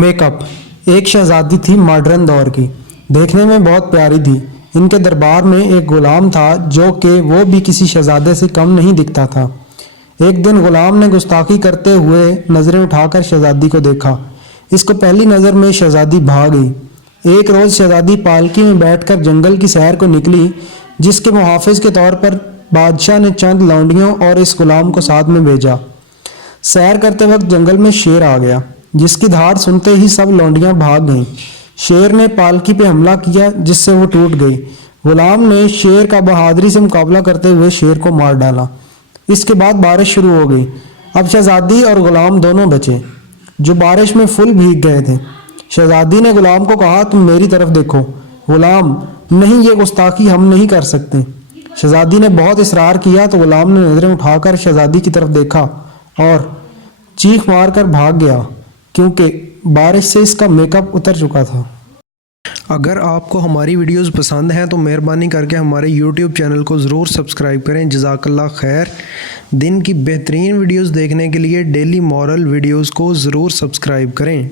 Makeup. एक शहजादी थी modern दौर की, देखने में बहुत प्यारी थी। इनके दरबार में एक गुलाम था जो कि वो भी किसी शहजादे से कम नहीं दिखता था। एक दिन गुलाम ने गुस्ताखी करते हुए नज़रें उठाकर शहजादी को देखा। इसको पहली नज़र में शहजादी भाग गई। एक रोज़ शहजादी पालकी में बैठकर जंगल की सैर को निकली, जिसके मुहाफिज के तौर पर बादशाह ने चंद लौंडियों और इस गुलाम को साथ में भेजा। सैर करते वक्त जंगल में शेर आ गया, जिसकी धार सुनते ही सब लौंडियां भाग गईं। शेर ने पालकी पे हमला किया, जिससे वो टूट गई। गुलाम ने शेर का बहादुरी से मुकाबला करते हुए शेर को मार डाला। इसके बाद बारिश शुरू हो गई। अब शहजादी और गुलाम दोनों बचे, जो बारिश में फुल भीग गए थे। शहजादी ने गुलाम को कहा, तुम मेरी तरफ देखो। गुलाम, नहीं, ये गुस्ताखी हम नहीं कर सकते। शहजादी ने बहुत इसरार किया तो गुलाम ने नजरें उठाकर शहजादी की तरफ देखा और चीख मारकर भाग गया, क्योंकि बारिश से इसका मेकअप उतर चुका था। अगर आपको हमारी वीडियोस पसंद हैं तो मेहरबानी करके हमारे YouTube चैनल को ज़रूर सब्सक्राइब करें। जज़ाकल्लाह खैर। दिन की बेहतरीन वीडियोस देखने के लिए डेली मॉरल वीडियोस को ज़रूर सब्सक्राइब करें।